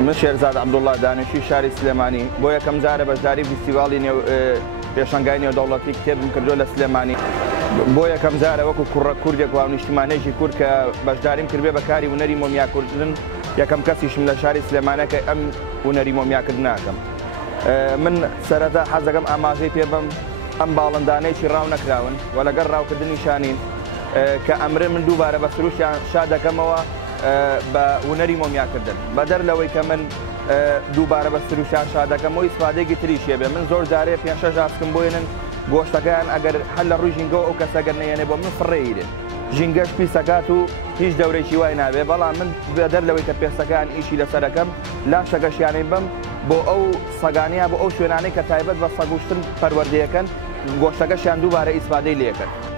من شێرزاد عەبدوڵڵا دانیشتووی شاری سلێمانی بۆ یەکەم جارە بەشداری فیستیڤاڵی پێشەنگای نێودەوڵەتی کتێبم کردووە لە سلێمانی. بۆ یەکەم جارە وەکو کوڕە کوردێک و نیشتیمانێکی کورد کە بەشداریم کردبێ بە کاری هونەری مۆمیاکردن یەکەم کەسیشم لە شاری سلێمانە کە ئەم هونەری مۆمیاکردن ناکەم. من سەرەتا حەز دەکەم ئاماژەی پێ بم ئەم باڵندانەیەکی ڕاو نەکراون و لەگەڵ ڕاوکردنی شانین کە ئەمرێ من دووبارە بە سروشیان شا دەکەمەوە بە هونەری مۆمیاکردن بەدەر لەوەی کە من دووبارە بە سروشیان شا دەکەم و ئیسفادەیەکی تریشێ بێ. من زۆر جارێ 5-6 ئاسکم بۆێنن گۆشتەکەیان ئەگەر هەر لە ڕووی ژینگەوە ئەو کەسەگەر نەیەنێ بۆ من فڕێیرێ ژینگەش پیسەکات و هیچ دەورێکی وای نابێ. بەڵام من بەدەر لەوەی کە پێستەکان ئیشی لەسەرەکەم لاشەگەشیانەی بم بۆ ئەو سەگانیا بۆ ئەو شوێنانەی کە تایبەت بە سەگوشتن پەروەردەیەکەن گۆشتەکەشیان دووبارە ئیسفادەی لێکرد.